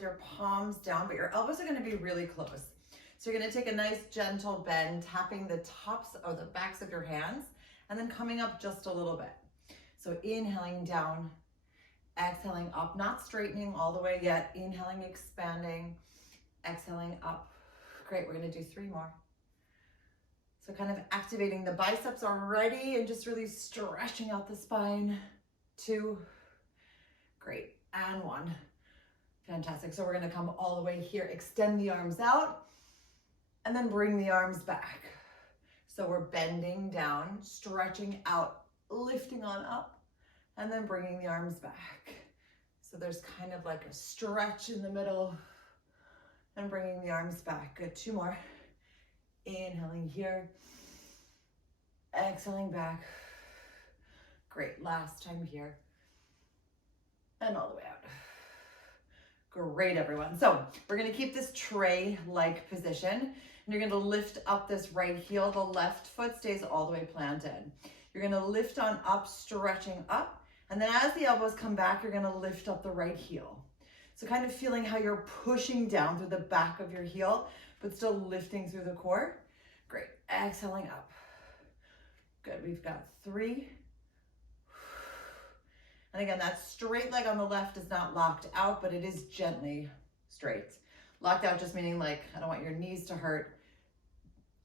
your palms down, but your elbows are going to be really close. So you're going to take a nice gentle bend, tapping the tops or the backs of your hands, and then coming up just a little bit. So inhaling down, exhaling up, not straightening all the way yet. Inhaling, expanding, exhaling up. Great, we're going to do 3 more. So kind of activating the biceps already and just really stretching out the spine. 2, great, and 1. Fantastic. So we're going to come all the way here, extend the arms out, and then bring the arms back. So we're bending down, stretching out, lifting on up, and then bringing the arms back. So there's kind of like a stretch in the middle, and bringing the arms back. Good, 2 more. Inhaling here, exhaling back. Great, last time here, and all the way out. Great, everyone. So we're going to keep this tray-like position, and you're going to lift up this right heel. The left foot stays all the way planted. You're going to lift on up, stretching up, and then as the elbows come back, you're going to lift up the right heel. So kind of feeling how you're pushing down through the back of your heel, but still lifting through the core. Great. Exhaling up. Good. We've got 3. And again, that straight leg on the left is not locked out, but it is gently straight. Locked out just meaning like, I don't want your knees to hurt.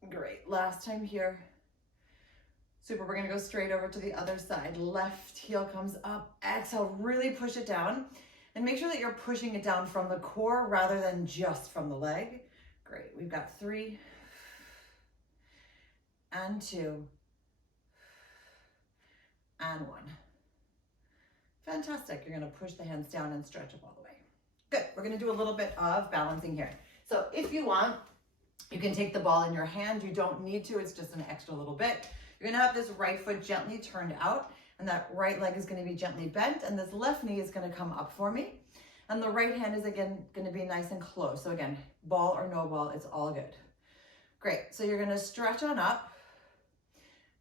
Great, last time here. Super, we're gonna go straight over to the other side. Left heel comes up, exhale, really push it down. And make sure that you're pushing it down from the core rather than just from the leg. Great, we've got 3, and 2, and 1. Fantastic. You're going to push the hands down and stretch up all the way. Good. We're going to do a little bit of balancing here. So if you want, you can take the ball in your hand. You don't need to. It's just an extra little bit. You're going to have this right foot gently turned out, and that right leg is going to be gently bent, and this left knee is going to come up for me. And the right hand is, again, going to be nice and close. So again, ball or no ball, it's all good. Great. So you're going to stretch on up.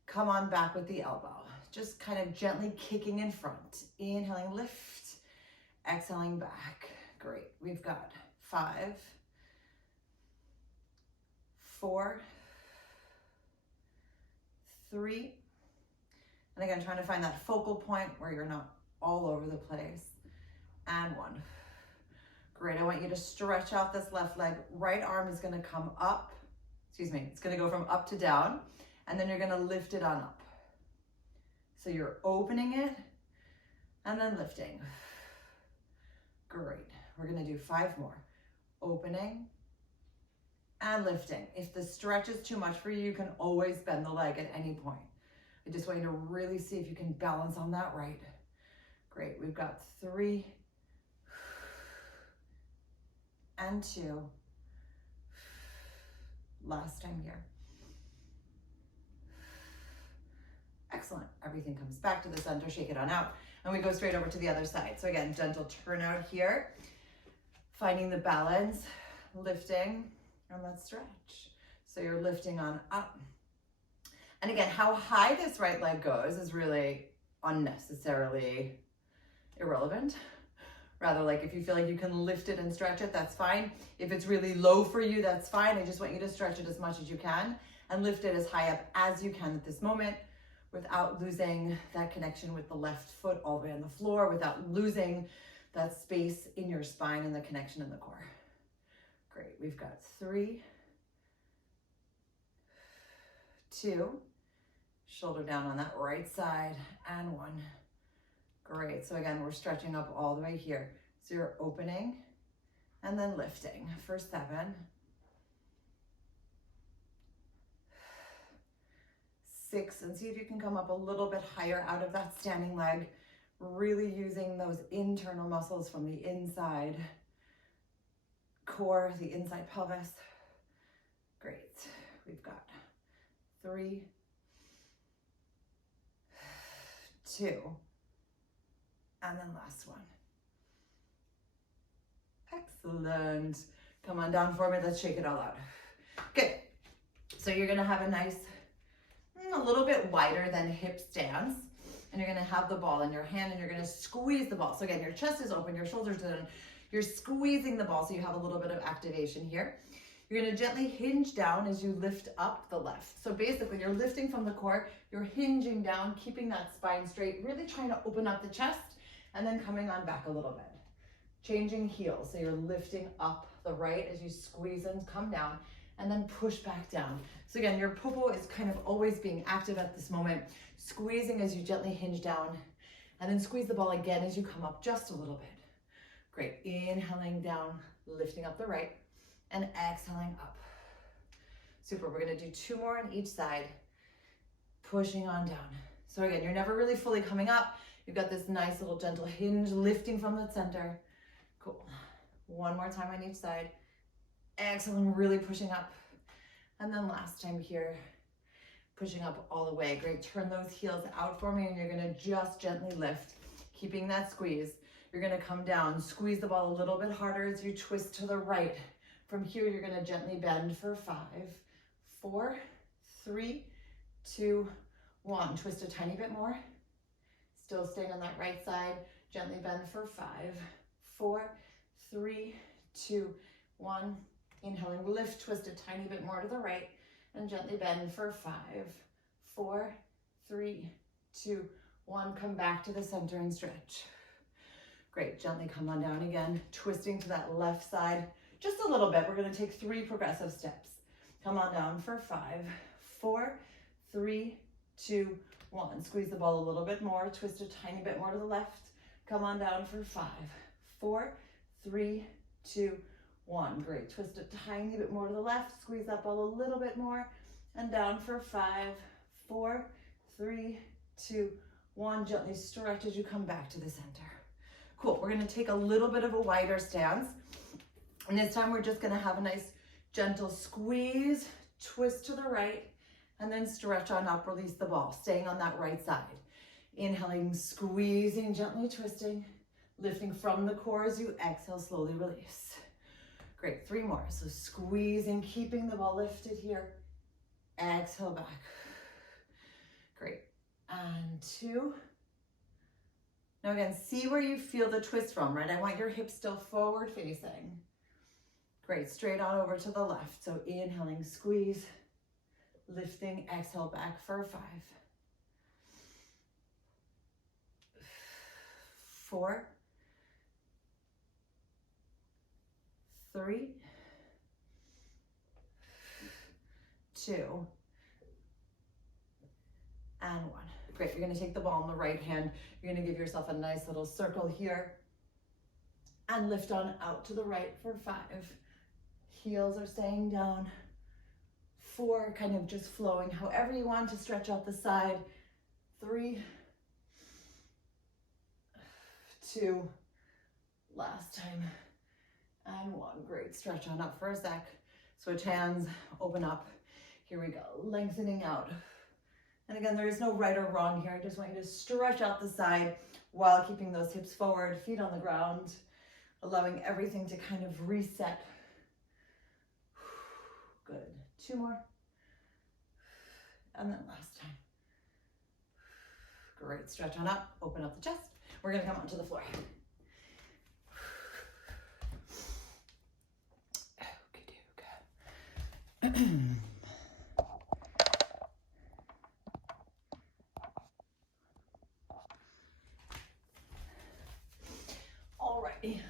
Come on back with the elbow. Just kind of gently kicking in front. Inhaling, lift. Exhaling back. Great. We've got 5, 4, 3. And again, trying to find that focal point where you're not all over the place. And 1. Great. I want you to stretch out this left leg. Right arm is going to come up. Excuse me. It's going to go from up to down. And then you're going to lift it on up. So you're opening it and then lifting. Great. We're going to do 5 more. Opening and lifting. If the stretch is too much for you, you can always bend the leg at any point. I just want you to really see if you can balance on that right. Great. We've got 3 and 2. Last time here. Excellent. Everything comes back to the center, shake it on out, and we go straight over to the other side. So again, gentle turn out here, finding the balance, lifting, and let's stretch. So you're lifting on up. And again, how high this right leg goes is really unnecessarily irrelevant. Rather, like if you feel like you can lift it and stretch it, that's fine. If it's really low for you, that's fine. I just want you to stretch it as much as you can and lift it as high up as you can at this moment, without losing that connection with the left foot all the way on the floor, without losing that space in your spine and the connection in the core. Great, we've got 3, 2, shoulder down on that right side, and 1. Great, so again, we're stretching up all the way here. So you're opening and then lifting for 7, 6, and see if you can come up a little bit higher out of that standing leg, really using those internal muscles from the inside core, the inside pelvis. Great. We've got 3, 2, and then last one. Excellent. Come on down for me. Let's shake it all out. Good. So you're going to have a nice, a little bit wider than hip stance. And you're going to have the ball in your hand and you're going to squeeze the ball. So again, your chest is open, your shoulders are down. You're squeezing the ball so you have a little bit of activation here. You're gonna gently hinge down as you lift up the left. So basically you're lifting from the core, you're hinging down, keeping that spine straight, really trying to open up the chest, and then coming on back a little bit. Changing heels, so you're lifting up the right as you squeeze and come down, and then push back down. So again, your popo is kind of always being active at this moment, squeezing as you gently hinge down, and then squeeze the ball again as you come up just a little bit. Great, inhaling down, lifting up the right, and exhaling up. Super, we're gonna do 2 more on each side, pushing on down. So again, you're never really fully coming up. You've got this nice little gentle hinge lifting from the center. Cool. 1 more time on each side. Exhaling, really pushing up. And then last time here, pushing up all the way. Great, turn those heels out for me and you're gonna just gently lift, keeping that squeeze. You're gonna come down, squeeze the ball a little bit harder as you twist to the right. From here, you're gonna gently bend for 5, 4, 3, 2, 1. Twist a tiny bit more. Still staying on that right side. Gently bend for 5, 4, 3, 2, 1. Inhaling, lift, twist a tiny bit more to the right, and gently bend for 5, 4, 3, 2, 1. Come back to the center and stretch. Great, gently come on down again, twisting to that left side just a little bit. We're gonna take 3 progressive steps. Come on down for 5, 4, 3, 2, 1. Squeeze the ball a little bit more, twist a tiny bit more to the left. Come on down for 5, 4, 3, 2, 1. Great, twist a tiny bit more to the left, squeeze that ball a little bit more, and down for 5, 4, 3, 2, 1. Gently stretch as you come back to the center. Cool, we're gonna take a little bit of a wider stance. And this time we're just gonna have a nice gentle squeeze, twist to the right, and then stretch on up, release the ball, staying on that right side. Inhaling, squeezing, gently twisting, lifting from the core as you exhale, slowly release. Great, 3 more. So squeezing, keeping the ball lifted here. Exhale back. Great, and 2. Now again, see where you feel the twist from, right? I want your hips still forward facing. Great, straight on over to the left. So inhaling, squeeze, lifting, exhale back for 5, 4, 3, 2, and 1. Great, you're gonna take the ball in the right hand. You're gonna give yourself a nice little circle here and lift on out to the right for 5. Heels are staying down. 4, kind of just flowing however you want to stretch out the side. 3, 2, last time, and 1. Great, stretch on up for a sec. Switch hands, open up. Here we go, lengthening out. And again, there is no right or wrong here. I just want you to stretch out the side while keeping those hips forward, feet on the ground, allowing everything to kind of reset. Good. 2 more. And then last time. Great. Stretch on up, open up the chest. We're going to come onto the floor. Alrighty.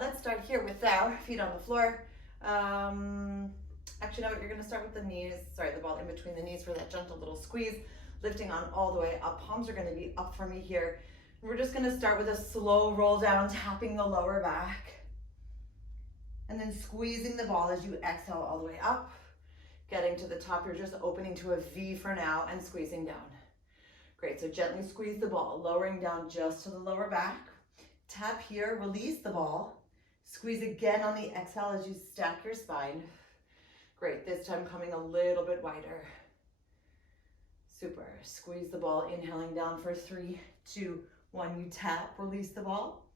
Let's start here with our feet on the floor. Actually, no, you're going to start with the knees. Sorry, the ball in between the knees for that gentle little squeeze. Lifting on all the way up. Palms are going to be up for me here. We're just going to start with a slow roll down, tapping the lower back. And then squeezing the ball as you exhale all the way up. Getting to the top, you're just opening to a V for now and squeezing down. Great, so gently squeeze the ball, lowering down just to the lower back. Tap here, release the ball. Squeeze again on the exhale as you stack your spine. Great, this time coming a little bit wider. Super, squeeze the ball, inhaling down for 3, 2, 1. You tap, release the ball.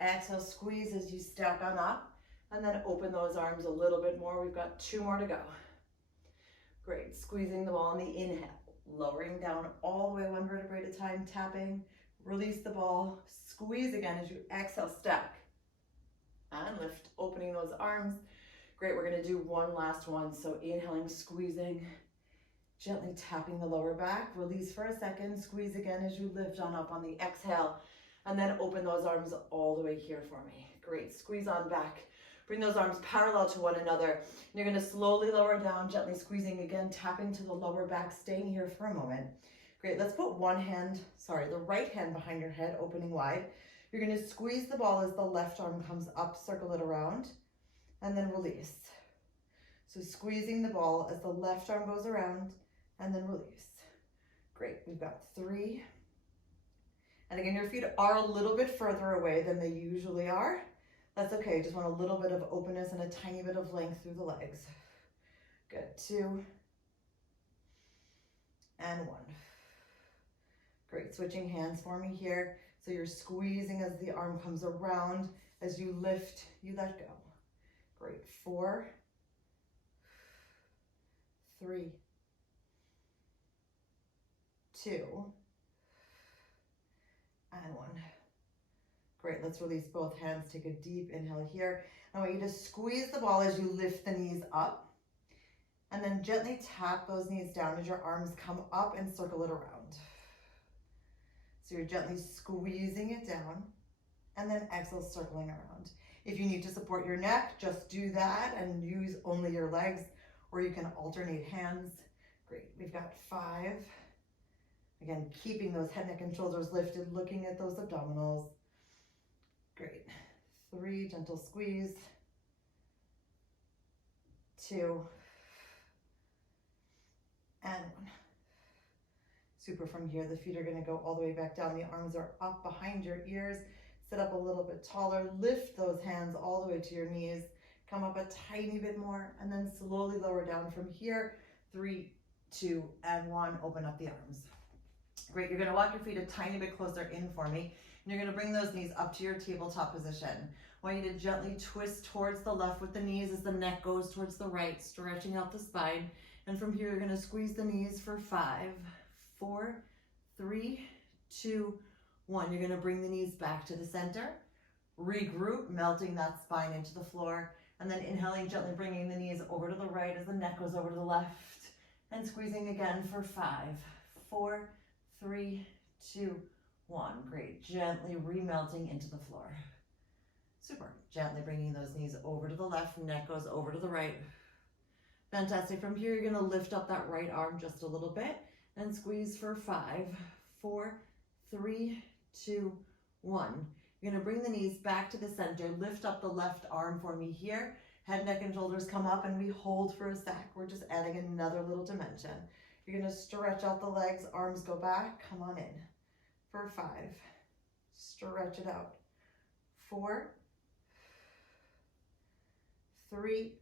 Exhale, squeeze as you stack on up. And then open those arms a little bit more. We've got 2 more to go. Great, squeezing the ball on the inhale. Lowering down all the way 1 vertebrae at a time, tapping. Release the ball, squeeze again as you exhale, stack. and lift, opening those arms. Great, we're gonna do one last one. So inhaling, squeezing, gently tapping the lower back, release for a second, squeeze again as you lift on up on the exhale, and then open those arms all the way here for me. Great, squeeze on back. Bring those arms parallel to one another. You're gonna slowly lower down, gently squeezing again, tapping to the lower back, staying here for a moment. Great, let's put the right hand behind your head, opening wide. You're gonna squeeze the ball as the left arm comes up, circle it around, and then release. So squeezing the ball as the left arm goes around, and then release. Great, we've got 3. And again, your feet are a little bit further away than they usually are. That's okay, just want a little bit of openness and a tiny bit of length through the legs. Good, 2. And 1. Great, switching hands for me here. So you're squeezing as the arm comes around. As you lift, you let go. Great, 4, 3, 2, and 1. Great, let's release both hands. Take a deep inhale here. I want you to squeeze the ball as you lift the knees up, and then gently tap those knees down as your arms come up and circle it around. So you're gently squeezing it down, and then exhale, circling around. If you need to support your neck, just do that and use only your legs, or you can alternate hands. Great, we've got 5. Again, keeping those head, neck, and shoulders lifted, looking at those abdominals. Great. 3, gentle squeeze. 2, and 1. Super. From here, the feet are going to go all the way back down. The arms are up behind your ears. Sit up a little bit taller. Lift those hands all the way to your knees. Come up a tiny bit more, and then slowly lower down from here. 3, 2, and 1. Open up the arms. Great, you're gonna walk your feet a tiny bit closer in for me, and you're gonna bring those knees up to your tabletop position. I want you to gently twist towards the left with the knees as the neck goes towards the right, stretching out the spine. And from here, you're gonna squeeze the knees for 5, 4, 3, 2, 1. You're gonna bring the knees back to the center, regroup, melting that spine into the floor, and then inhaling, gently bringing the knees over to the right as the neck goes over to the left, and squeezing again for 5, 4, 3, 2, 1. Great. Gently remelting into the floor. Super. Gently bringing those knees over to the left, neck goes over to the right. Fantastic. From here, you're going to lift up that right arm just a little bit and squeeze for 5, 4, 3, 2, 1. You're going to bring the knees back to the center. Lift up the left arm for me here. Head, neck, and shoulders come up, and we hold for a sec. We're just adding another little dimension. You're going to stretch out the legs, arms go back, come on in. For 5, stretch it out. 4, 3,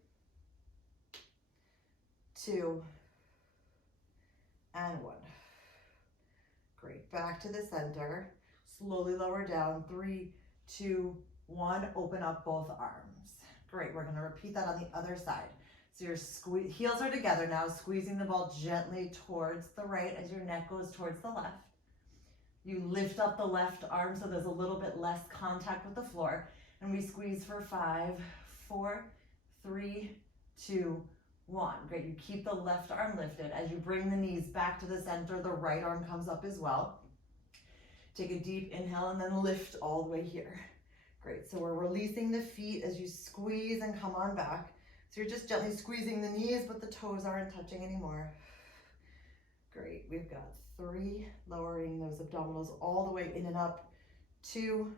2, and 1. Great, back to the center. Slowly lower down, 3, 2, 1. Open up both arms. Great, we're going to repeat that on the other side. So your heels are together now, squeezing the ball gently towards the right as your neck goes towards the left. You lift up the left arm so there's a little bit less contact with the floor. And we squeeze for 5, 4, 3, 2, 1. Great, you keep the left arm lifted. As you bring the knees back to the center, the right arm comes up as well. Take a deep inhale and then lift all the way here. Great, so we're releasing the feet as you squeeze and come on back. So you're just gently squeezing the knees, but the toes aren't touching anymore. Great, we've got 3, lowering those abdominals all the way in and up. 2,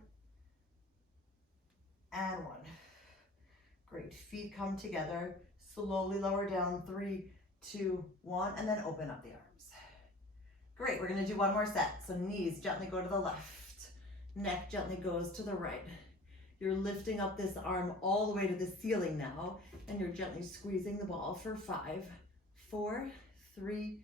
and 1. Great, feet come together. Slowly lower down, 3, 2, 1, and then open up the arms. Great, we're gonna do one more set. So knees gently go to the left. Neck gently goes to the right. You're lifting up this arm all the way to the ceiling now, and you're gently squeezing the ball for 5, 4, 3,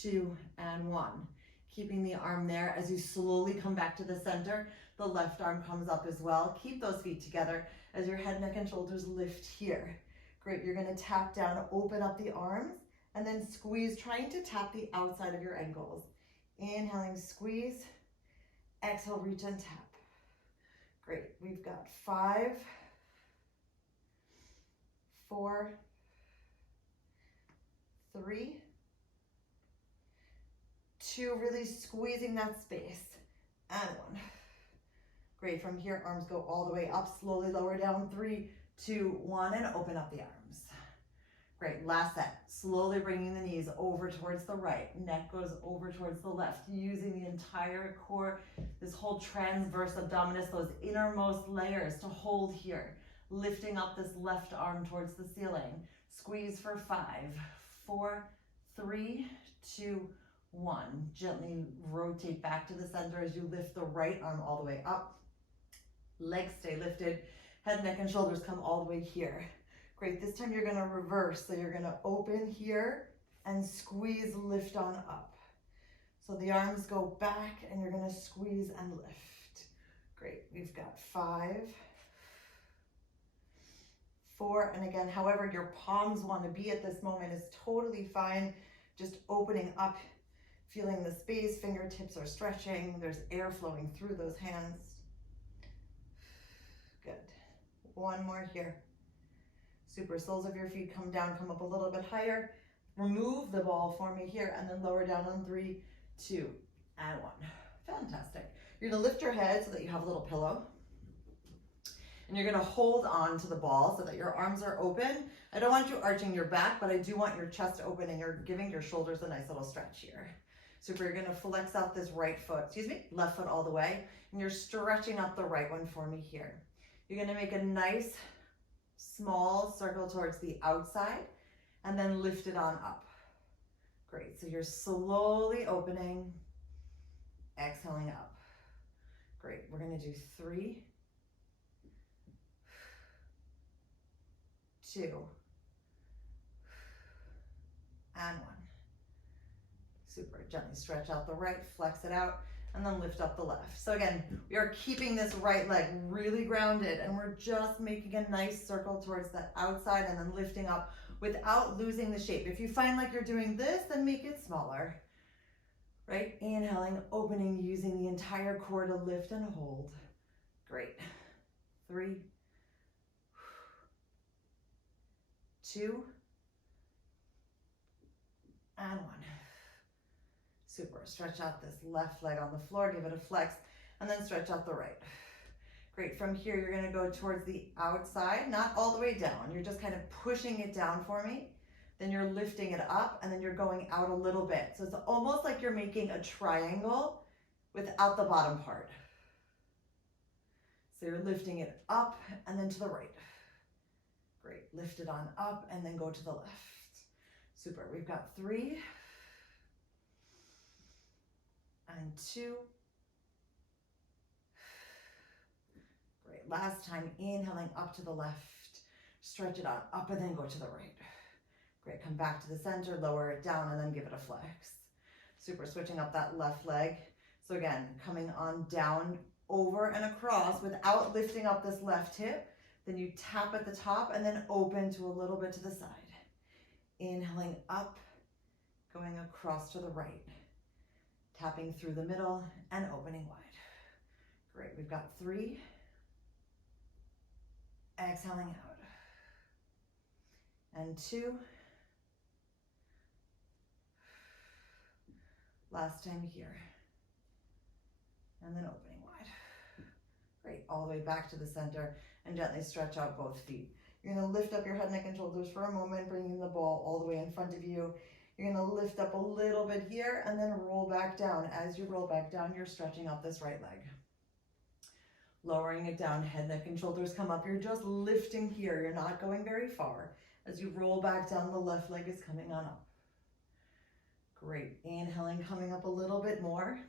2, and 1. Keeping the arm there as you slowly come back to the center. The left arm comes up as well. Keep those feet together as your head, neck, and shoulders lift here. Great, you're gonna tap down, open up the arms, and then squeeze, trying to tap the outside of your ankles. Inhaling, squeeze. Exhale, reach and tap. Great, we've got 5, 4, 3, 2, really squeezing that space, and 1. Great, from here, arms go all the way up, slowly lower down, 3, 2, 1, and open up the arms. Great, last set, slowly bringing the knees over towards the right, neck goes over towards the left, using the entire core, this whole transverse abdominis, those innermost layers to hold here, lifting up this left arm towards the ceiling. Squeeze for 5, 4, 3, 2, 1. Gently rotate back to the center as you lift the right arm all the way up. Legs stay lifted, head, neck, and shoulders come all the way here. Great, this time you're gonna reverse. So you're gonna open here and squeeze, lift on up. So the arms go back and you're gonna squeeze and lift. Great, we've got 5, 4, and again, however your palms wanna be at this moment is totally fine. Just opening up, feeling the space, fingertips are stretching, there's air flowing through those hands. Good. 1 more here. Super, soles of your feet come down, come up a little bit higher. Remove the ball for me here and then lower down on 3, 2, and 1. Fantastic. You're gonna lift your head so that you have a little pillow. And you're gonna hold on to the ball so that your arms are open. I don't want you arching your back, but I do want your chest open and you're giving your shoulders a nice little stretch here. Super, you're gonna flex out this left foot all the way, and you're stretching up the right one for me here. You're gonna make a nice small circle towards the outside and then lift it on up. Great, so you're slowly opening, exhaling up. Great, we're gonna do 3, 2, and 1. Super, gently stretch out the right, flex it out, and then lift up the left. So again, we are keeping this right leg really grounded and we're just making a nice circle towards the outside and then lifting up without losing the shape. If you find like you're doing this, then make it smaller, right? Inhaling, opening, using the entire core to lift and hold. Great. 3, 2, and 1. Super, stretch out this left leg on the floor, give it a flex, and then stretch out the right. Great, from here you're gonna go towards the outside, not all the way down. You're just kind of pushing it down for me. Then you're lifting it up, and then you're going out a little bit. So it's almost like you're making a triangle without the bottom part. So you're lifting it up and then to the right. Great, lift it on up and then go to the left. Super, we've got 3, and 2. Great, last time, inhaling up to the left, stretch it on up and then go to the right. Great, come back to the center, lower it down and then give it a flex. Super, switching up that left leg. So again, coming on down, over and across without lifting up this left hip. Then you tap at the top and then open to a little bit to the side. Inhaling up, going across to the right. Tapping through the middle and opening wide. Great, we've got 3. Exhaling out. And 2. Last time here. And then opening wide. Great, all the way back to the center and gently stretch out both feet. You're gonna lift up your head, neck, and shoulders for a moment, bringing the ball all the way in front of you. You're gonna lift up a little bit here and then roll back down. As you roll back down, you're stretching out this right leg. Lowering it down, head, neck, and shoulders come up. You're just lifting here. You're not going very far. As you roll back down, the left leg is coming on up. Great, inhaling, coming up a little bit more.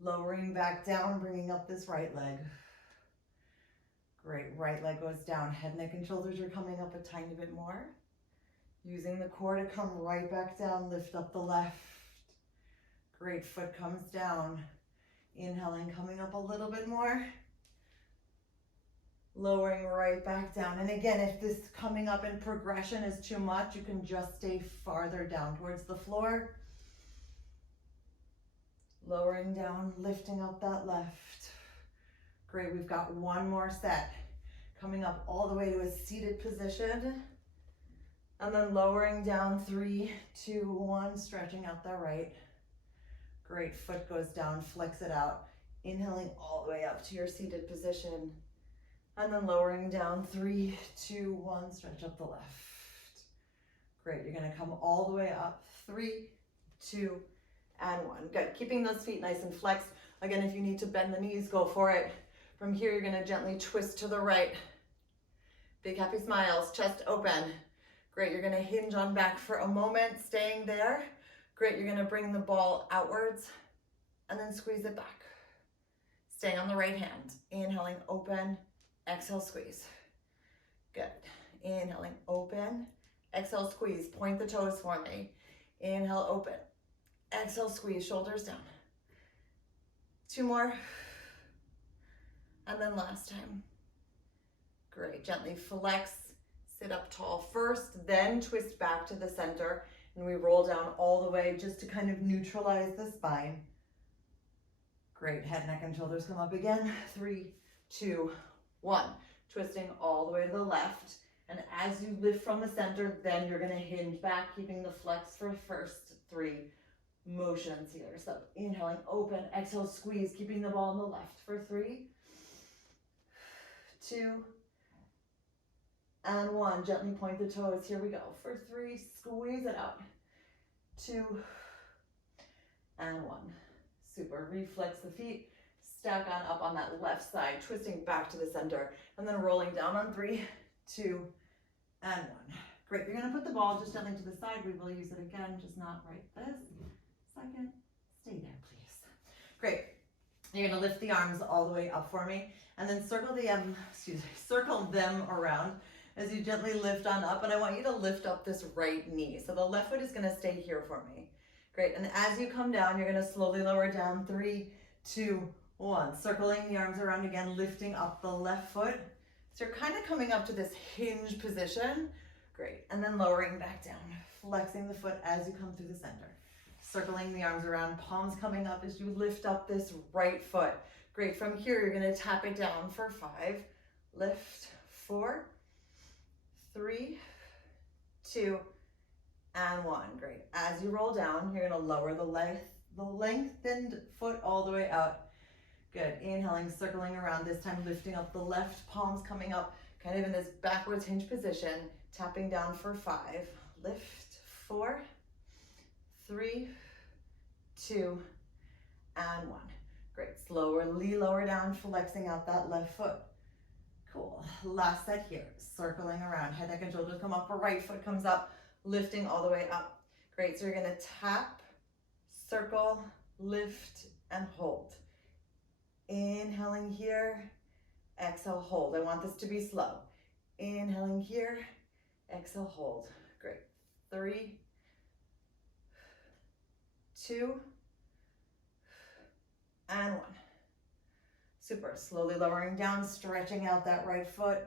Lowering back down, bringing up this right leg. Great, right leg goes down, head, neck, and shoulders are coming up a tiny bit more. Using the core to come right back down, lift up the left. Great, foot comes down. Inhaling, coming up a little bit more. Lowering right back down. And again, if this coming up in progression is too much, you can just stay farther down towards the floor. Lowering down, lifting up that left. Great, we've got 1 more set. Coming up all the way to a seated position. And then lowering down, 3, 2, 1, stretching out the right. Great, foot goes down, flex it out. Inhaling all the way up to your seated position. And then lowering down, 3, 2, 1, stretch up the left. Great, you're gonna come all the way up, 3, 2, and 1. Good, keeping those feet nice and flexed. Again, if you need to bend the knees, go for it. From here, you're gonna gently twist to the right. Big happy smiles, chest open. Great, you're gonna hinge on back for a moment, staying there. Great, you're gonna bring the ball outwards and then squeeze it back. Staying on the right hand. Inhaling, open, exhale, squeeze. Good, inhaling, open, exhale, squeeze. Point the toes for me. Inhale, open, exhale, squeeze, shoulders down. 2 more. And then last time. Great, gently flex, sit up tall first, then twist back to the center, and we roll down all the way just to kind of neutralize the spine. Great, head, neck, and shoulders come up again. 3, 2, 1. Twisting all the way to the left, and as you lift from the center, then you're gonna hinge back, keeping the flex for first 3 motions here. So inhaling, open, exhale, squeeze, keeping the ball on the left for 3, 2, and 1. Gently point the toes. Here we go. For 3, squeeze it out. 2, and 1. Super. Reflex the feet. Stack on up on that left side, twisting back to the center, and then rolling down on 3, 2, and 1. Great. You're going to put the ball just gently to the side. We will use it again, just not right this second. Stay there, please. Great. You're going to lift the arms all the way up for me, and then circle them around as you gently lift on up. And I want you to lift up this right knee. So the left foot is going to stay here for me. Great. And as you come down, you're going to slowly lower down. 3, 2, 1. Circling the arms around again, lifting up the left foot. So you're kind of coming up to this hinge position. Great. And then lowering back down, flexing the foot as you come through the center. Circling the arms around, palms coming up as you lift up this right foot. Great. From here, you're going to tap it down for 5. Lift. 4, 3, 2, and 1. Great. As you roll down, you're going to lower the lengthened foot all the way out. Good. Inhaling, circling around, this time lifting up the left, palms coming up, kind of in this backwards hinge position, tapping down for 5. Lift. 4, 3, 2, and 1. Great. Slowly lower down, flexing out that left foot. Cool. Last set here. Circling around. Head, neck, and shoulders come up. Right foot comes up, lifting all the way up. Great. So you're going to tap, circle, lift, and hold. Inhaling here. Exhale, hold. I want this to be slow. Inhaling here. Exhale, hold. Great. 3, 2, and 1. Super. Slowly lowering down, stretching out that right foot.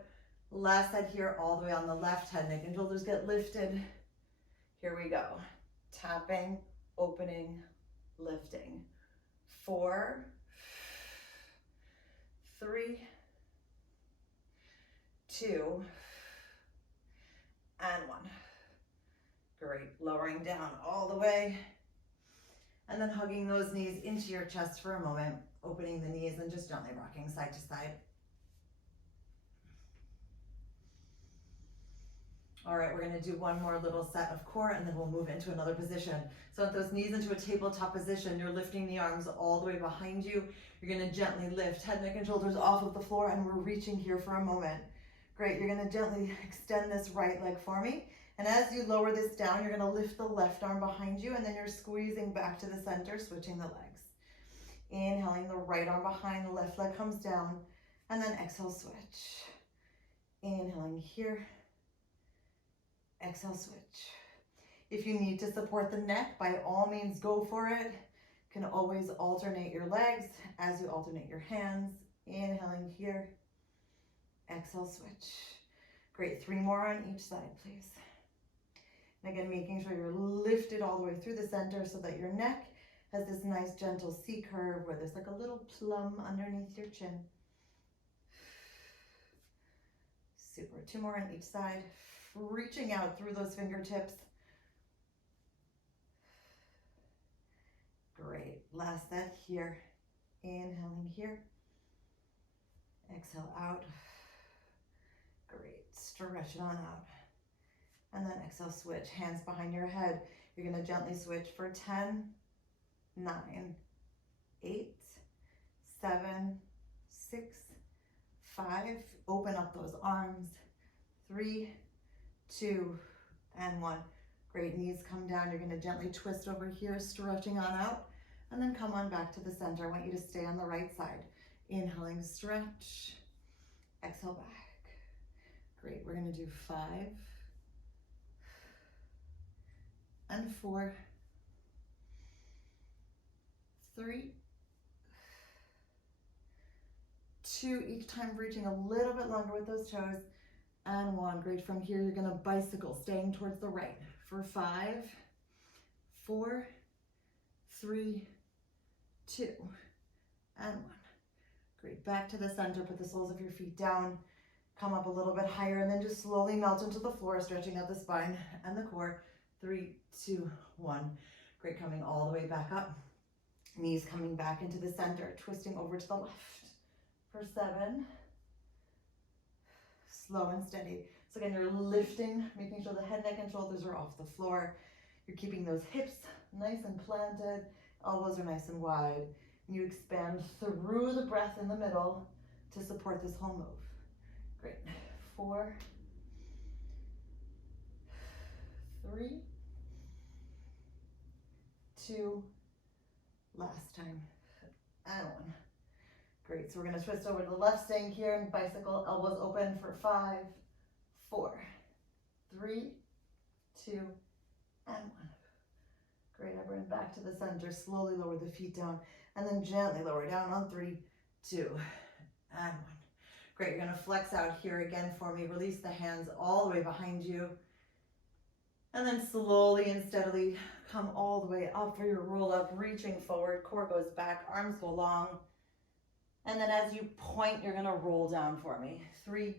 Last set here, all the way on the left. Head, neck, and shoulders get lifted. Here we go. Tapping, opening, lifting. 4, 3, 2, and 1. Great. Lowering down all the way. And then hugging those knees into your chest for a moment. Opening the knees and just gently rocking side to side. All right, we're going to do one more little set of core and then we'll move into another position. So with those knees into a tabletop position, you're lifting the arms all the way behind you. You're going to gently lift head, neck, and shoulders off of the floor, and we're reaching here for a moment. Great, you're going to gently extend this right leg for me. And as you lower this down, you're going to lift the left arm behind you, and then you're squeezing back to the center, switching the legs. Inhaling, the right arm behind, the left leg comes down, and then exhale, switch. Inhaling here, exhale, switch. If you need to support the neck, by all means, go for it. You can always alternate your legs as you alternate your hands. Inhaling here, exhale, switch. Great, 3 more on each side, please. And again, making sure you're lifted all the way through the center so that your neck has this nice gentle C curve where there's like a little plum underneath your chin. Super. 2 more on each side. Reaching out through those fingertips. Great. Last set here. Inhaling here. Exhale out. Great. Stretch it on out. And then exhale, switch. Hands behind your head. You're going to gently switch for 10, 9, 8, 7, 6, 5. Open up those arms. 3, 2, and 1. Great. Knees come down. You're going to gently twist over here, stretching on out. And then come on back to the center. I want you to stay on the right side. Inhaling, stretch. Exhale back. Great. We're going to do 5 and 4, 3, 2, each time reaching a little bit longer with those toes, and 1. Great. From here, you're going to bicycle, staying towards the right for 5, 4, 3, 2, and 1. Great. Back to the center. Put the soles of your feet down. Come up a little bit higher, and then just slowly melt into the floor, stretching out the spine and the core. 3, 2, 1. Great. Coming all the way back up. Knees coming back into the center, twisting over to the left for 7. Slow and steady. So again, you're lifting, making sure the head, neck, and shoulders are off the floor. You're keeping those hips nice and planted. Elbows are nice and wide. And you expand through the breath in the middle to support this whole move. Great. 4, 3, 2, last time, and 1. Great. So we're going to twist over to the left, staying here, and bicycle, elbows open for 5, 4, 3, 2, and 1. Great. Everyone back to the center. Slowly lower the feet down, and then gently lower down on 3, 2, and 1. Great. You're going to flex out here again for me. Release the hands all the way behind you. And then slowly and steadily come all the way up for your roll up, reaching forward. Core goes back, arms go long. And then as you point, you're going to roll down for me. 3,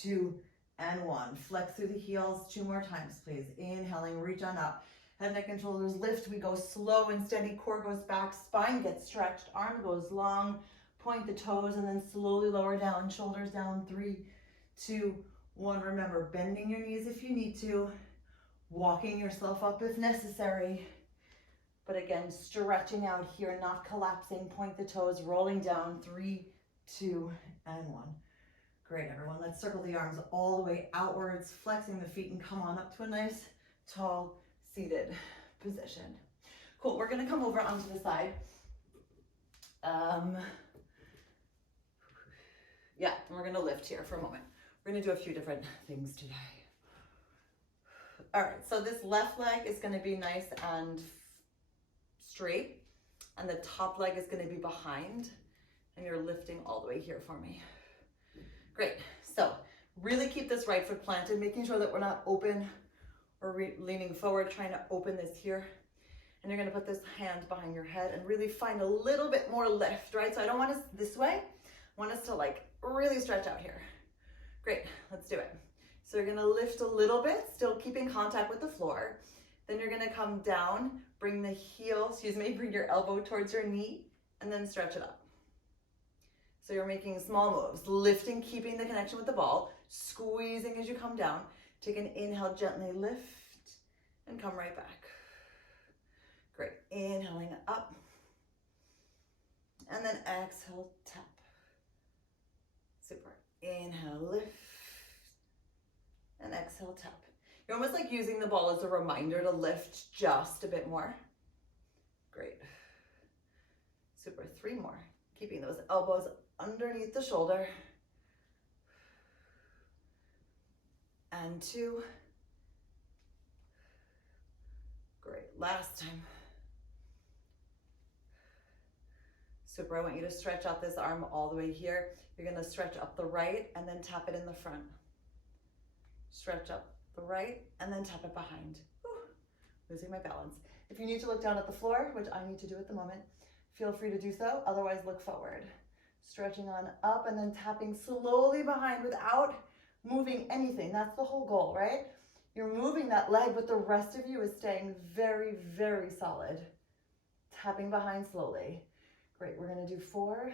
2, and 1. Flex through the heels 2 more times, please. Inhaling, reach on up. Head, neck, and shoulders lift. We go slow and steady. Core goes back, spine gets stretched, arm goes long. Point the toes and then slowly lower down, shoulders down. 3, 2, 1. Remember, bending your knees if you need to. Walking yourself up if necessary. But again, stretching out here, not collapsing. Point the toes, rolling down. 3, 2, and 1. Great, everyone. Let's circle the arms all the way outwards, flexing the feet, and come on up to a nice, tall, seated position. Cool. We're going to come over onto the side. Yeah, and we're going to lift here for a moment. We're going to do a few different things today. All right, so this left leg is going to be nice and straight, and the top leg is going to be behind, and you're lifting all the way here for me. Great. So really keep this right foot planted, making sure that we're not open or leaning forward, trying to open this here. And you're going to put this hand behind your head and really find a little bit more lift, right? So I don't want us this way. I want us to like really stretch out here. Great. Let's do it. So you're going to lift a little bit, still keeping contact with the floor. Then you're going to come down, bring the heel, bring your elbow towards your knee, and then stretch it up. So you're making small moves, lifting, keeping the connection with the ball, squeezing as you come down. Take an inhale, gently lift, and come right back. Great. Inhaling up. And then exhale, tap. Super. Inhale, lift. And exhale, tap. You're almost like using the ball as a reminder to lift just a bit more. Great. Super. 3 more. Keeping those elbows underneath the shoulder. And 2. Great. Last time. Super. I want you to stretch out this arm all the way here. You're going to stretch up the right and then tap it in the front. Stretch up the right and then tap it behind. Whew. Losing my balance. If you need to look down at the floor, which I need to do at the moment, feel free to do so. Otherwise, look forward. Stretching on up and then tapping slowly behind without moving anything. That's the whole goal, right? You're moving that leg, but the rest of you is staying very, very solid. Tapping behind slowly. Great, we're gonna do 4.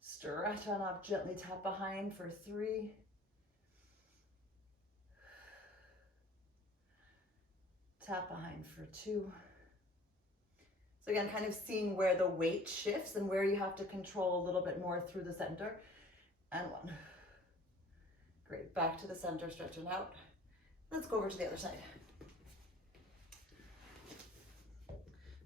Stretch on up, gently tap behind for 3. Tap behind for 2. So again, kind of seeing where the weight shifts and where you have to control a little bit more through the center. And 1. Great, back to the center, stretching out. Let's go over to the other side.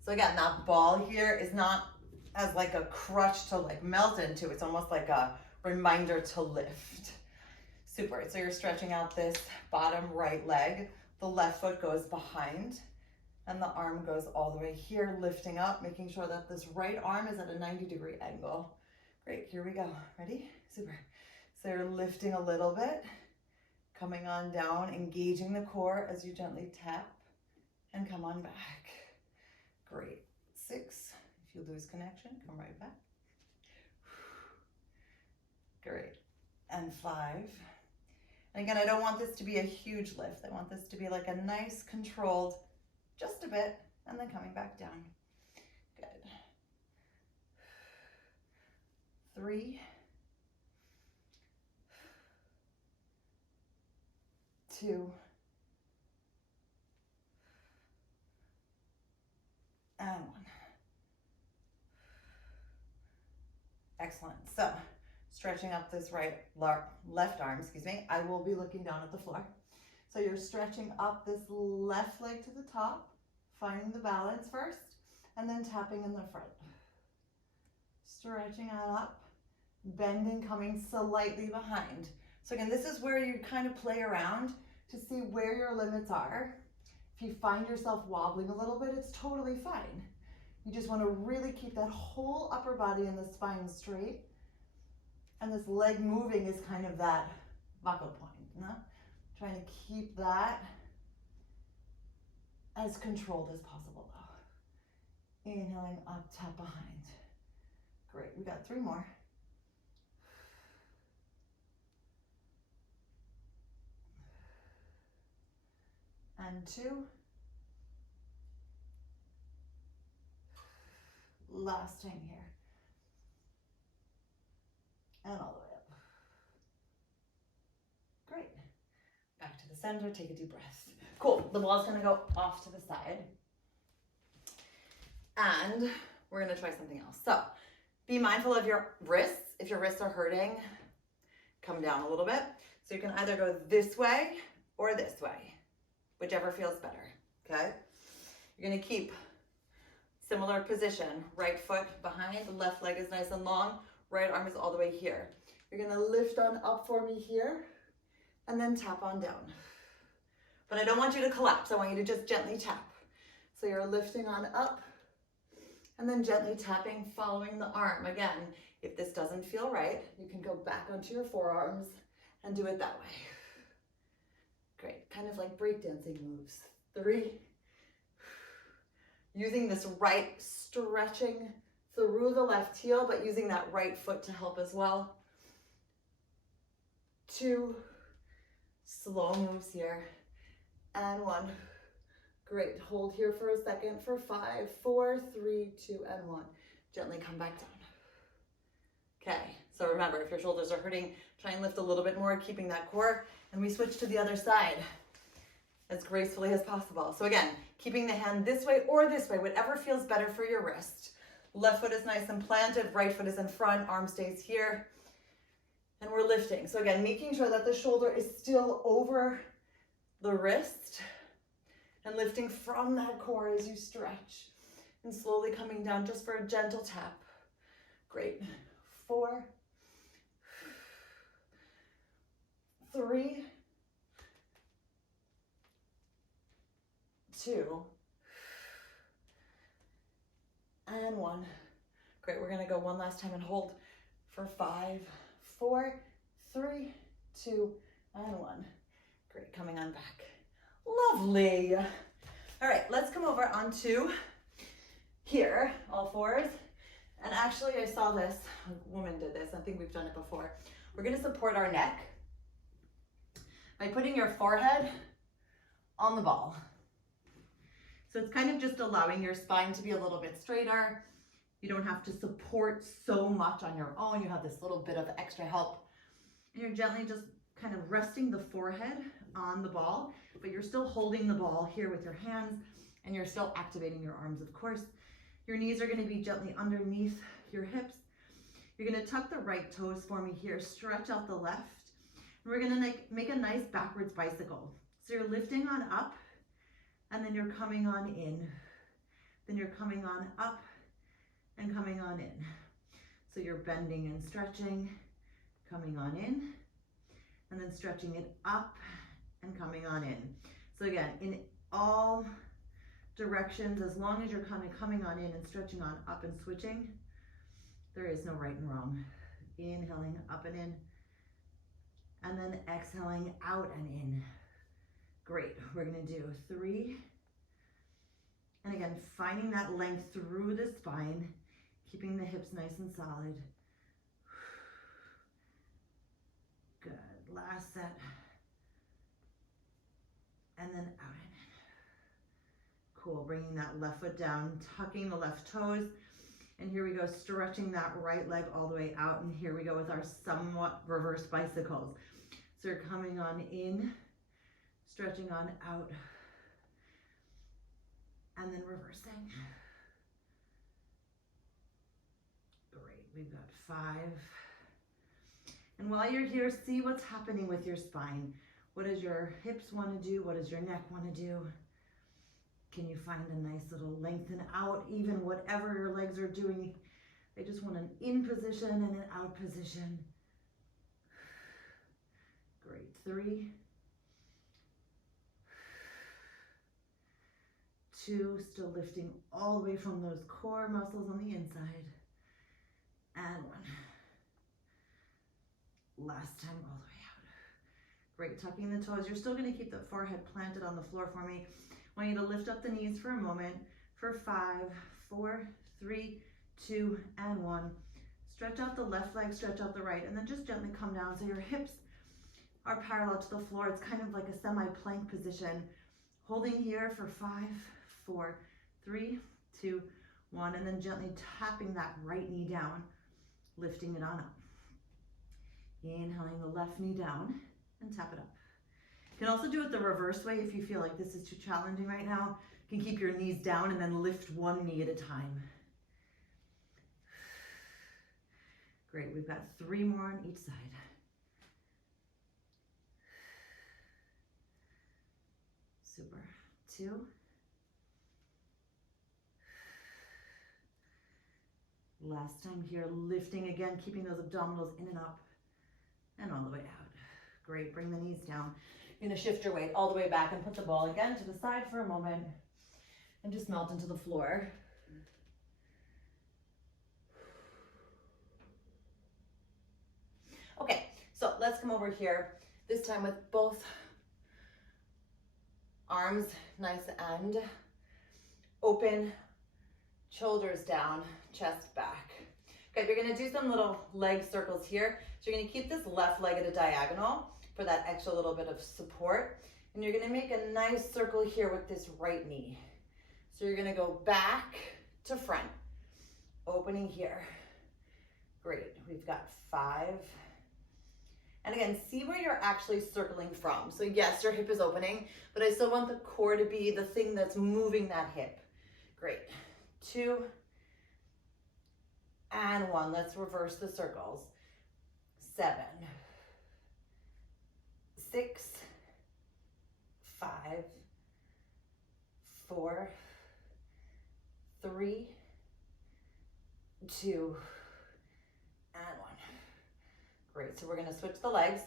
So again, that ball here is not as like a crutch to like melt into. It's almost like a reminder to lift. Super, so you're stretching out this bottom right leg. The left foot goes behind and the arm goes all the way here, lifting up, making sure that this right arm is at a 90-degree angle. Great, here we go. Ready? Super. So you're lifting a little bit, coming on down, engaging the core as you gently tap and come on back. Great. 6. If you lose connection, come right back. Great. And 5. And again, I don't want this to be a huge lift. I want this to be like a nice controlled, just a bit, and then coming back down. Good. 3. 2. And 1. Excellent. So stretching up this left arm, I will be looking down at the floor. So you're stretching up this left leg to the top, finding the balance first, and then tapping in the front. Stretching on up, bending, coming slightly behind. So again, this is where you kind of play around to see where your limits are. If you find yourself wobbling a little bit, it's totally fine. You just want to really keep that whole upper body and the spine straight. And this leg moving is kind of that buckle point, no? Trying to keep that as controlled as possible though. Inhaling up, tap behind. Great, we got 3 more. And 2. Last time here. And all the way up. Great. Back to the center, take a deep breath. Cool, the ball's gonna go off to the side. And we're gonna try something else. So, be mindful of your wrists. If your wrists are hurting, come down a little bit. So you can either go this way or this way, whichever feels better, okay? You're gonna keep similar position, right foot behind, the left leg is nice and long, right arm is all the way here. You're gonna lift on up for me here, and then tap on down. But I don't want you to collapse, I want you to just gently tap. So you're lifting on up, and then gently tapping, following the arm. Again, if this doesn't feel right, you can go back onto your forearms and do it that way. Great, kind of like breakdancing moves. 3. Using this right stretching through the left heel, but using that right foot to help as well. 2. Slow moves here. And 1. Great, hold here for a second for 5, 4, 3, 2, and 1. Gently come back down. Okay, so remember, if your shoulders are hurting, try and lift a little bit more, keeping that core, and we switch to the other side as gracefully as possible. So again, keeping the hand this way or this way, whatever feels better for your wrist. Left foot is nice and planted, right foot is in front, arm stays here, and we're lifting. So again, making sure that the shoulder is still over the wrist, and lifting from that core as you stretch, and slowly coming down just for a gentle tap. Great. 4, 3, 2, and 1. Great, we're gonna go one last time and hold for 5, 4, 3, 2, and 1. Great, coming on back. Lovely. All right, let's come over onto here, all fours. And actually I saw this, a woman did this, I think we've done it before. We're gonna support our neck by putting your forehead on the ball. So it's kind of just allowing your spine to be a little bit straighter. You don't have to support so much on your own. You have this little bit of extra help. And you're gently just kind of resting the forehead on the ball, but you're still holding the ball here with your hands, and you're still activating your arms, of course. Your knees are going to be gently underneath your hips. You're going to tuck the right toes for me here, stretch out the left, and we're going to make a nice backwards bicycle. So you're lifting on up, and then you're coming on in. Then you're coming on up and coming on in. So you're bending and stretching, coming on in, and then stretching it up and coming on in. So again, in all directions, as long as you're kind of coming on in and stretching on up and switching, there is no right and wrong. Inhaling up and in, and then exhaling out and in. Great, we're gonna do 3. And again, finding that length through the spine, keeping the hips nice and solid. Good, last set. And then out and in. Cool, bringing that left foot down, tucking the left toes. And here we go, stretching that right leg all the way out. And here we go with our somewhat reversed bicycles. So you're coming on in, stretching on out, and then reversing. Great, we've got 5. And while you're here, see what's happening with your spine. What does your hips want to do? What does your neck want to do? Can you find a nice little lengthen out, even whatever your legs are doing? They just want an in position and an out position. Great, 3, 2, still lifting all the way from those core muscles on the inside. And 1. Last time, all the way out. Great, tucking the toes. You're still gonna keep the forehead planted on the floor for me. I want you to lift up the knees for a moment. For 5, 4, 3, 2, and 1. Stretch out the left leg, stretch out the right, and then just gently come down so your hips are parallel to the floor. It's kind of like a semi-plank position. Holding here for 5, 4, 3, 2, 1, and then gently tapping that right knee down, lifting it on up. Inhaling the left knee down and tap it up. You can also do it the reverse way if you feel like this is too challenging right now. You can keep your knees down and then lift one knee at a time. Great, we've got 3 more on each side. Super. 2. Last time here, lifting again, keeping those abdominals in and up and all the way out. Great, bring the knees down. You're gonna shift your weight all the way back and put the ball again to the side for a moment and just melt into the floor. Okay, so let's come over here, this time with both arms nice and open, shoulders down, chest back. Okay, we're gonna do some little leg circles here. So you're gonna keep this left leg at a diagonal for that extra little bit of support. And you're gonna make a nice circle here with this right knee. So you're gonna go back to front, opening here. Great, we've got 5. And again, see where you're actually circling from. So yes, your hip is opening, but I still want the core to be the thing that's moving that hip. Great, 2, and 1. Let's reverse the circles. 7, 6, 5, 4, 3, 2, and 1. Great, so we're gonna switch the legs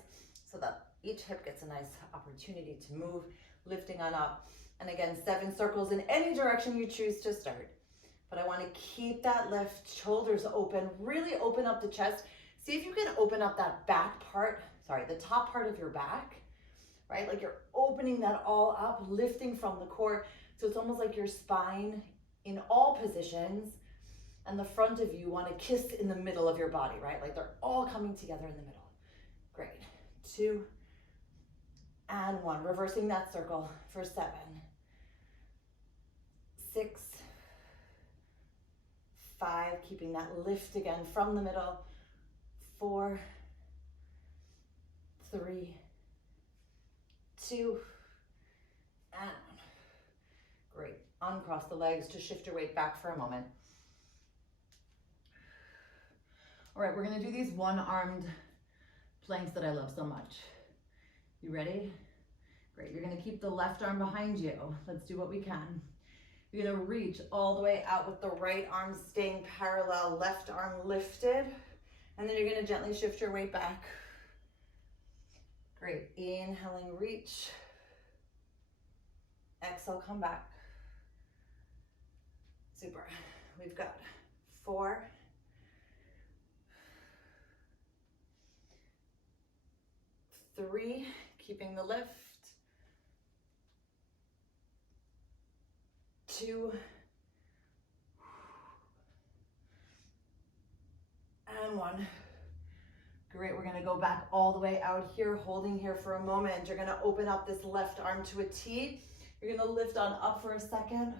so that each hip gets a nice opportunity to move, lifting on up. And again, 7 circles in any direction you choose to start. But I wanna keep that left shoulders open, really open up the chest. See if you can open up that back part, the top part of your back, right? Like you're opening that all up, lifting from the core. So it's almost like your spine in all positions and the front of you want to kiss in the middle of your body, right? Like they're all coming together in the middle. Great. 2 and 1. Reversing that circle for 7, 6, 5. Keeping that lift again from the middle. 4, 3, 2, and 1. Great. Uncross the legs to shift your weight back for a moment. All right, we're gonna do these one-armed planks that I love so much. You ready? Great, you're gonna keep the left arm behind you. Let's do what we can. You're gonna reach all the way out with the right arm staying parallel, left arm lifted, and then you're gonna gently shift your weight back. Great, inhaling, reach. Exhale, come back. Super. We've got 4, 3, keeping the lift. 2, and 1. Great, we're gonna go back all the way out here, holding here for a moment. You're gonna open up this left arm to a T. You're gonna lift on up for a second,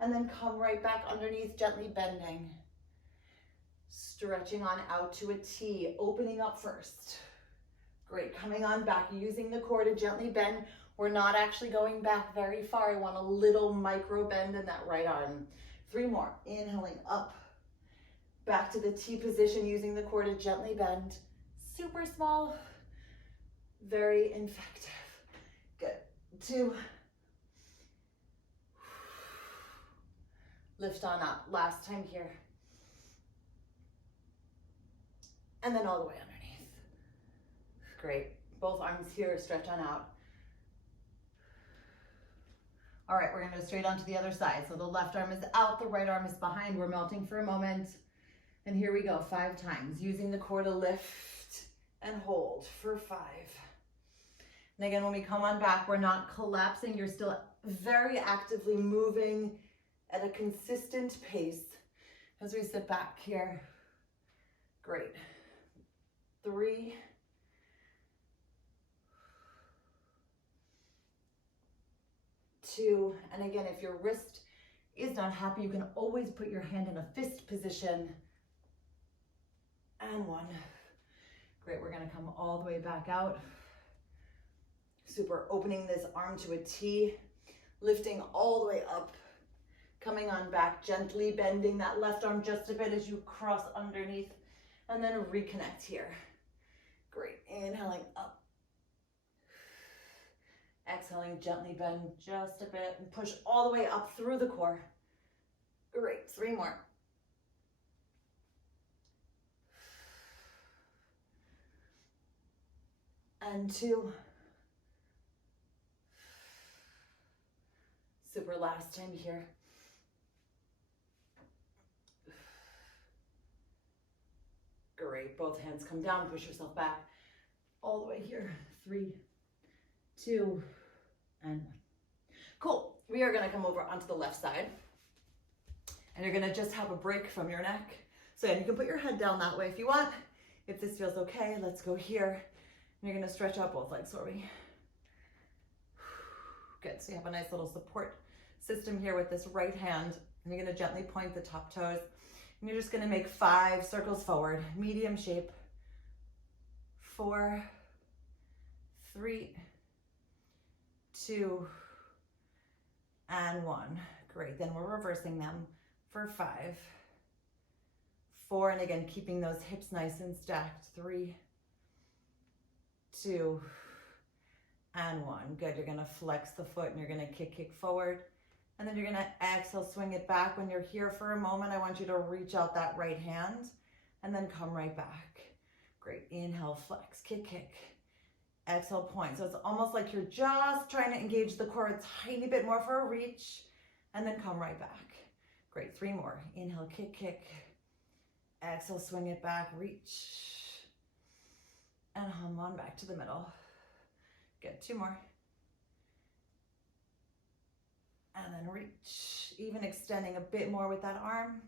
and then come right back underneath, gently bending. Stretching on out to a T, opening up first. Great, coming on back, using the core to gently bend. We're not actually going back very far. I want a little micro bend in that right arm. 3 more, inhaling up. Back to the T position, using the core to gently bend. Super small, very effective. Good, 2. Lift on up, last time here. And then all the way underneath. Great, both arms here, stretch on out. All right, we're gonna go straight onto the other side. So the left arm is out, the right arm is behind. We're melting for a moment. And here we go, 5 times, using the core to lift and hold for 5. And again, when we come on back, we're not collapsing. You're still very actively moving at a consistent pace as we sit back here. Great. 3, 2, and again, if your wrist is not happy, you can always put your hand in a fist position. And 1. Great, we're gonna come all the way back out. Super, opening this arm to a T, lifting all the way up, coming on back, gently bending that left arm just a bit as you cross underneath, and then reconnect here. Great, inhaling up. Exhaling, gently bend just a bit and push all the way up through the core. Great, 3 more. And 2. Super, last time here. Great, both hands come down, push yourself back all the way here. 3, 2, and 1. Cool, we are gonna come over onto the left side and you're gonna just have a break from your neck. So yeah, you can put your head down that way if you want. If this feels okay, let's go here. And you're gonna stretch out both legs for me. Good, so you have a nice little support system here with this right hand. And you're gonna gently point the top toes. And you're just gonna make 5 circles forward, medium shape. 4, 3, 2, and 1. Great, then we're reversing them for 5, 4, and again, keeping those hips nice and stacked. 3, 2, and 1. Good, you're gonna flex the foot and you're gonna kick forward. And then you're gonna exhale, swing it back. When you're here for a moment, I want you to reach out that right hand and then come right back. Great, inhale, flex, kick. Exhale, point. So it's almost like you're just trying to engage the core a tiny bit more for a reach and then come right back. Great, 3 more. Inhale, kick. Exhale, swing it back, reach. And hum on back to the middle. Good, 2 more. And then reach, even extending a bit more with that arm.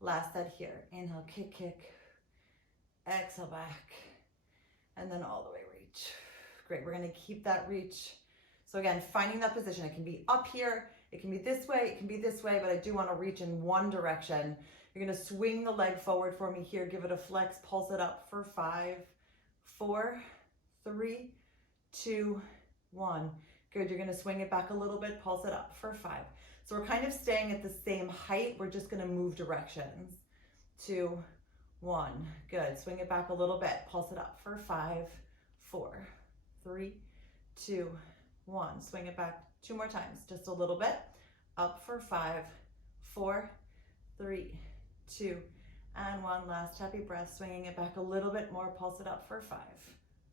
Last set here. Inhale, kick. Exhale, back. and then all the way reach. Great, we're gonna keep that reach. So again, finding that position. It can be up here, it can be this way, it can be this way, but I do wanna reach in one direction. You're gonna swing the leg forward for me here, give it a flex, pulse it up for 5, 4, 3, 2, 1. Good, you're gonna swing it back a little bit, pulse it up for 5. So we're kind of staying at the same height, we're just gonna move directions. 2, 1, good, swing it back a little bit, pulse it up for 5, 4, 3, 2, 1. Swing it back 2 more times, just a little bit, up for 5, 4, 3, 2, and 1. Last happy breath, swinging it back a little bit more, pulse it up for 5,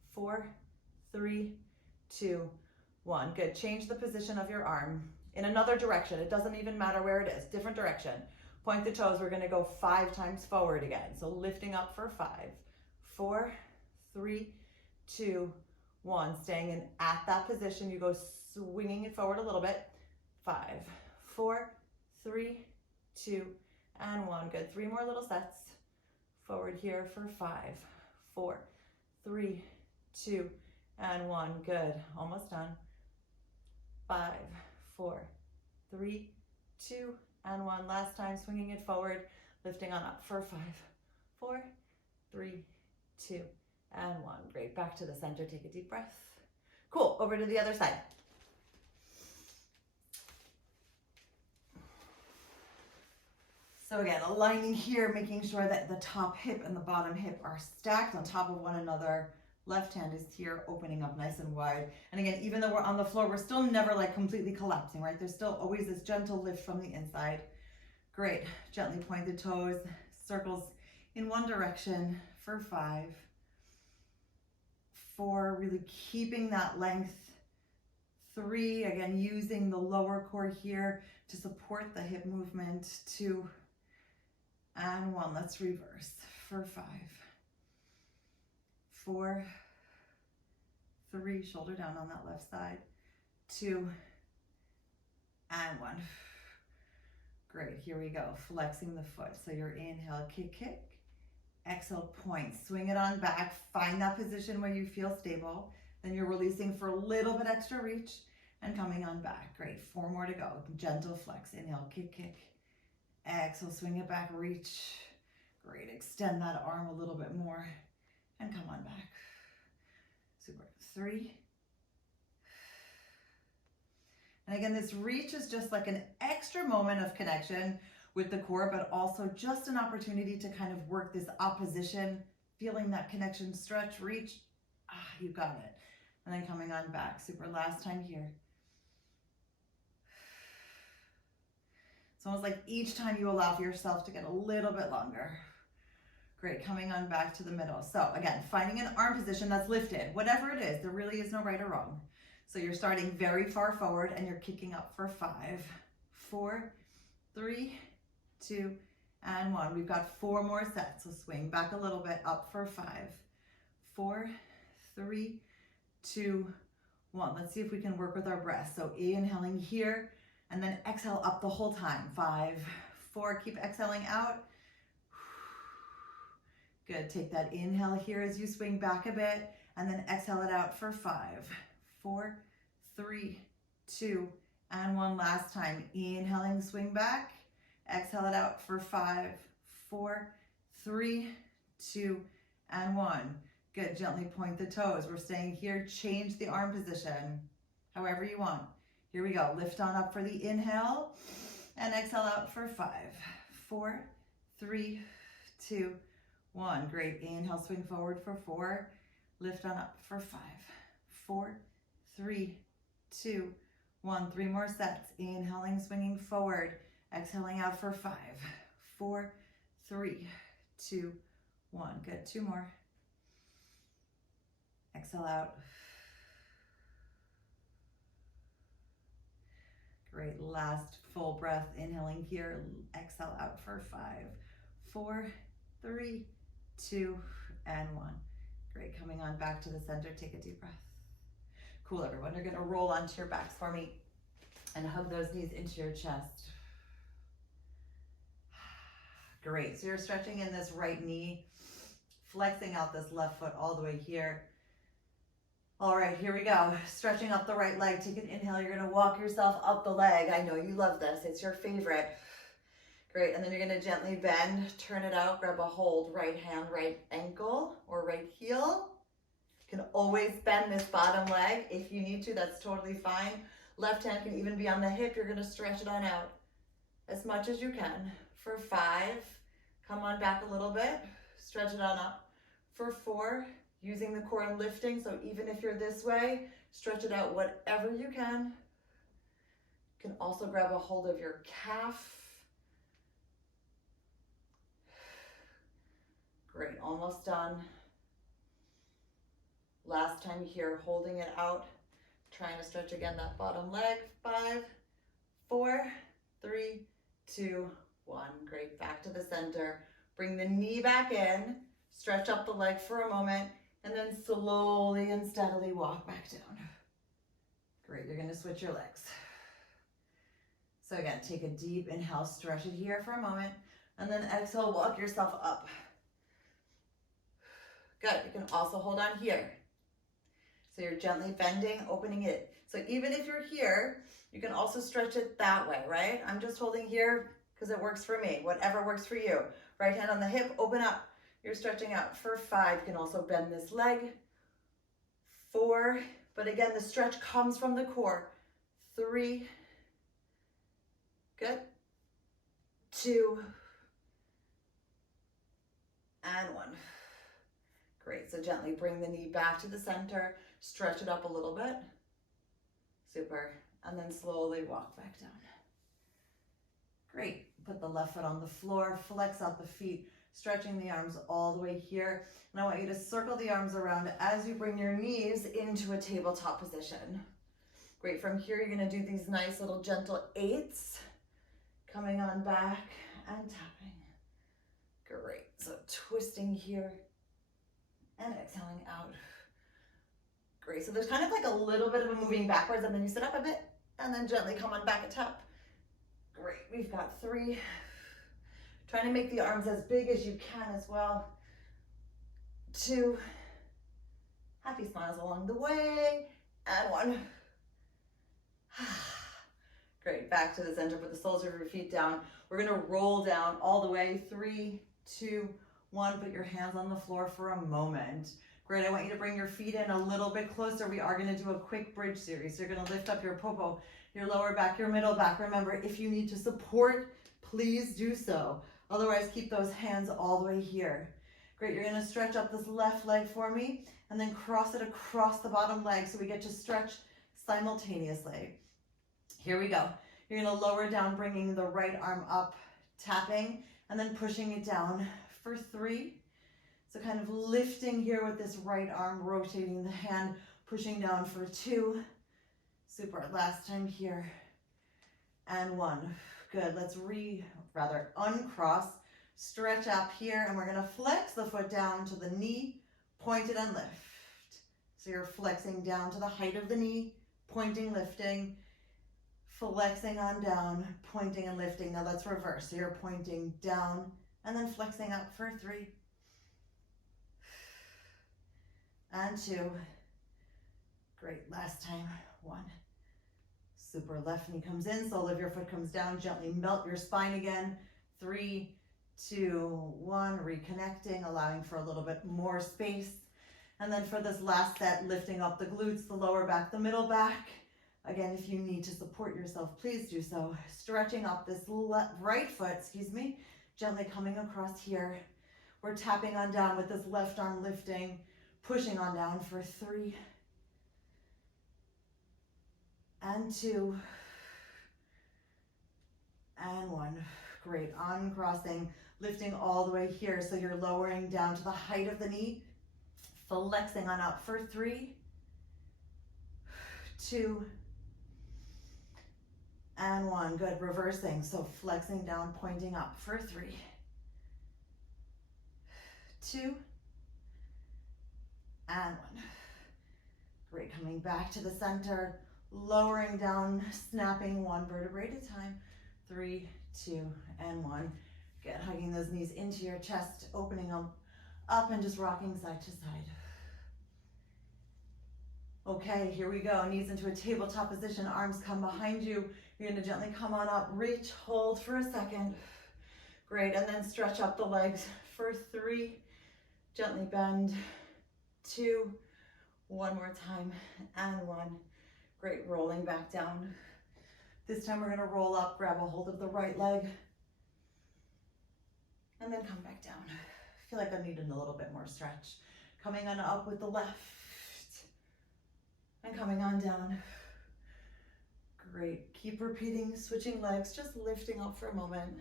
4, 3, 2, 1. Good, change the position of your arm in another direction. It doesn't even matter where it is, different direction. Point the toes, we're gonna go 5 times forward again. So lifting up for 5, 4, 3, 2, 1. Staying in at that position, you go swinging it forward a little bit. 5, 4, 3, 2, and 1. Good, 3 more little sets. Forward here for 5, 4, 3, 2, and 1. Good, almost done. 5, 4, 3, 2, and 1. Last time, swinging it forward, lifting on up for 5, 4, 3, 2, and 1. Great, back to the center, take a deep breath. Cool, over to the other side. So again, aligning here, making sure that the top hip and the bottom hip are stacked on top of one another. Left hand is here, opening up nice and wide. And again, even though we're on the floor, we're still never like completely collapsing, right? There's still always this gentle lift from the inside. Great, gently point the toes, circles in one direction for 5, 4, really keeping that length. 3, again, using the lower core here to support the hip movement. 2, and 1. Let's reverse for 5, 4, 3, shoulder down on that left side. 2, and 1. Great, here we go, flexing the foot. So your inhale, kick, kick. Exhale, point, swing it on back. Find that position where you feel stable. Then you're releasing for a little bit extra reach and coming on back. Great, 4 more to go. Gentle flex, inhale, kick, kick. Exhale, swing it back, reach. Great, extend that arm a little bit more and come on back. Super, 3. And again, this reach is just like an extra moment of connection with the core, but also just an opportunity to kind of work this opposition, feeling that connection, stretch, reach. You got it. And then coming on back. Super, last time here. It's almost like each time you allow for yourself to get a little bit longer. Great, coming on back to the middle. So again, finding an arm position that's lifted, whatever it is, there really is no right or wrong. So you're starting very far forward and you're kicking up for 5, 4, 3, 2, and 1. We've got 4 more sets. So swing back a little bit, up for 5, 4, 3, 2, 1. Let's see if we can work with our breath. So inhaling here and then exhale up the whole time. 5, 4, keep exhaling out. Good, take that inhale here as you swing back a bit and then exhale it out for 5, 4, 3, 2, and 1. Last time, inhaling, swing back, exhale it out for 5, 4, 3, 2, and 1. Good, gently point the toes. We're staying here, change the arm position, however you want. Here we go, lift on up for the inhale, and exhale out for 5, 4, 3, 2, 1. Great, inhale, swing forward for 4, lift on up for 5, 4, 3, 2, 1. 3 more sets. Inhaling, swinging forward. Exhaling out for 5, 4, 3, 2, 1. Good. 2 more. Exhale out. Great. Last full breath. Inhaling here. Exhale out for 5, 4, 3, 2, and 1. Great. Coming on back to the center. Take a deep breath. Cool, everyone. You're going to roll onto your backs for me and hug those knees into your chest. Great. So you're stretching in this right knee, flexing out this left foot all the way here. All right, here we go. Stretching up the right leg. Take an inhale. You're gonna walk yourself up the leg. I know you love this. It's your favorite. Great, and then you're gonna gently bend, turn it out, grab a hold, right hand, right ankle, or right heel. You can always bend this bottom leg. If you need to, that's totally fine. Left hand can even be on the hip. You're gonna stretch it on out as much as you can. For 5, come on back a little bit, stretch it on up. For 4, using the core and lifting, so even if you're this way, stretch it out whatever you can. You can also grab a hold of your calf. Great, almost done. Last time here, holding it out, trying to stretch again that bottom leg. 5, 4, 3, 2, 1. Great, back to the center. Bring the knee back in, stretch up the leg for a moment, and then slowly and steadily walk back down. Great, you're gonna switch your legs. So again, take a deep inhale, stretch it here for a moment, and then exhale, walk yourself up. Good, you can also hold on here. So you're gently bending, opening it. So even if you're here, you can also stretch it that way, right? I'm just holding here because it works for me, whatever works for you. Right hand on the hip, open up. You're stretching out. For 5, you can also bend this leg. 4, but again, the stretch comes from the core. 3, good. 2, and 1. Great, so gently bring the knee back to the center, stretch it up a little bit. Super, and then slowly walk back down. Great, put the left foot on the floor, flex out the feet, stretching the arms all the way here. And I want you to circle the arms around as you bring your knees into a tabletop position. Great, from here you're gonna do these nice little gentle 8s, coming on back and tapping. Great, so twisting here and exhaling out. Great, so there's kind of like a little bit of a moving backwards, and then you sit up a bit and then gently come on back and tap. Great, we've got 3. Trying to make the arms as big as you can as well. 2, happy smiles along the way, and 1. Great, back to the center, put the soles of your feet down. We're gonna roll down all the way. 3, 2, 1, put your hands on the floor for a moment. Great, I want you to bring your feet in a little bit closer. We are gonna do a quick bridge series. So you're gonna lift up your popo, your lower back, your middle back. Remember, if you need to support, please do so. Otherwise, keep those hands all the way here. Great, you're gonna stretch up this left leg for me and then cross it across the bottom leg so we get to stretch simultaneously. Here we go. You're gonna lower down, bringing the right arm up, tapping, and then pushing it down for 3. So kind of lifting here with this right arm, rotating the hand, pushing down for 2. Super, last time here. And 1. Good, let's uncross, stretch up here, and we're gonna flex the foot down to the knee, point it and lift. So you're flexing down to the height of the knee, pointing, lifting, flexing on down, pointing and lifting. Now let's reverse. So you're pointing down and then flexing up for 3. And 2. Great, last time. 1. Super, left knee comes in, sole of your foot comes down, gently melt your spine again. 3, 2, 1, reconnecting, allowing for a little bit more space. And then for this last set, lifting up the glutes, the lower back, the middle back. Again, if you need to support yourself, please do so. Stretching up this right foot, gently coming across here. We're tapping on down with this left arm lifting, pushing on down for 3. And 2. And 1. Great, uncrossing, lifting all the way here. So you're lowering down to the height of the knee, flexing on up for 3, 2, and 1. Good, reversing. So flexing down, pointing up for 3, 2, and 1. Great, coming back to the center, lowering down, snapping 1 vertebrae at a time. 3, 2, and 1. Good, hugging those knees into your chest, opening them up and just rocking side to side. Okay, here we go. Knees into a tabletop position, arms come behind you. You're gonna gently come on up, reach, hold for a second. Great, and then stretch up the legs for 3. Gently bend, 2, one more time, and 1. Great, rolling back down. This time we're gonna roll up, grab a hold of the right leg, and then come back down. I feel like I'm needing a little bit more stretch. Coming on up with the left, and coming on down. Great, keep repeating, switching legs, just lifting up for a moment.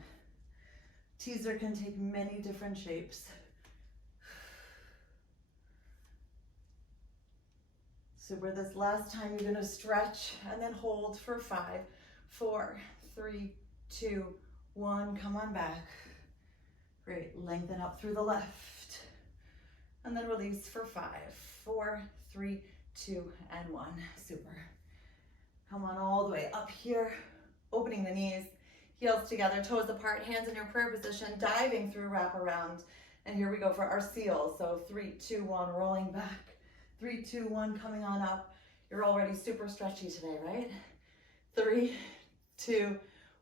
Teaser can take many different shapes. Super, this last time you're gonna stretch and then hold for 5, 4, 3, 2, 1, come on back. Great, lengthen up through the left. And then release for 5, 4, 3, 2, and 1, super. Come on all the way up here, opening the knees, heels together, toes apart, hands in your prayer position, diving through wraparound. And here we go for our seals. So 3, 2, 1, rolling back. 3, 2, 1, coming on up. You're already super stretchy today, right? 3, 2,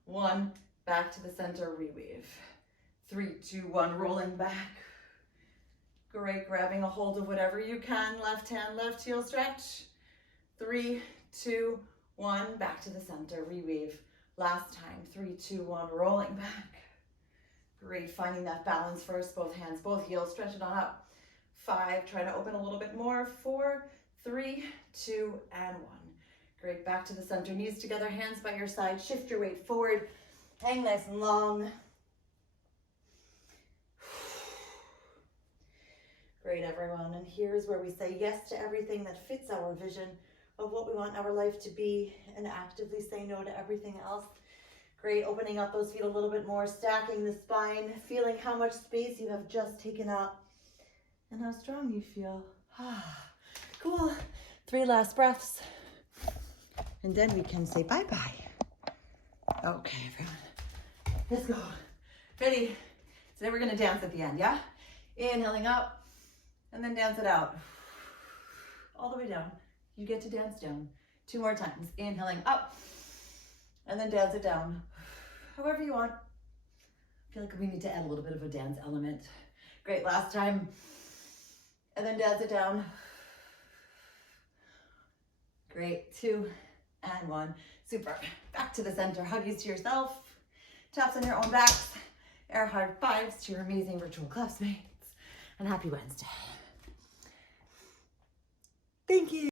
1, back to the center, reweave. 3, 2, 1, rolling back. Great, grabbing a hold of whatever you can. Left hand, left heel stretch. 3, 2, 1, back to the center, reweave. Last time, 3, 2, 1, rolling back. Great, finding that balance first, both hands, both heels, stretch it on up. 5, try to open a little bit more. 4, 3, 2, and 1. Great, back to the center, knees together, hands by your side, shift your weight forward, hang nice and long. Great, everyone, and here's where we say yes to everything that fits our vision of what we want our life to be and actively say no to everything else. Great, opening up those feet a little bit more, stacking the spine, feeling how much space you have just taken up and how strong you feel. Cool. 3 last breaths, and then we can say bye-bye. Okay, everyone, let's go. Ready? Today we're gonna dance at the end, yeah? Inhaling up, and then dance it out. All the way down. You get to dance down. 2 more times. Inhaling up, and then dance it down. However you want. I feel like we need to add a little bit of a dance element. Great, last time. And then dance it down. Great, 2 and 1. Super. Back to the center. Huggies to yourself. Taps on your own backs. Air hard 5s to your amazing virtual classmates. And happy Wednesday. Thank you.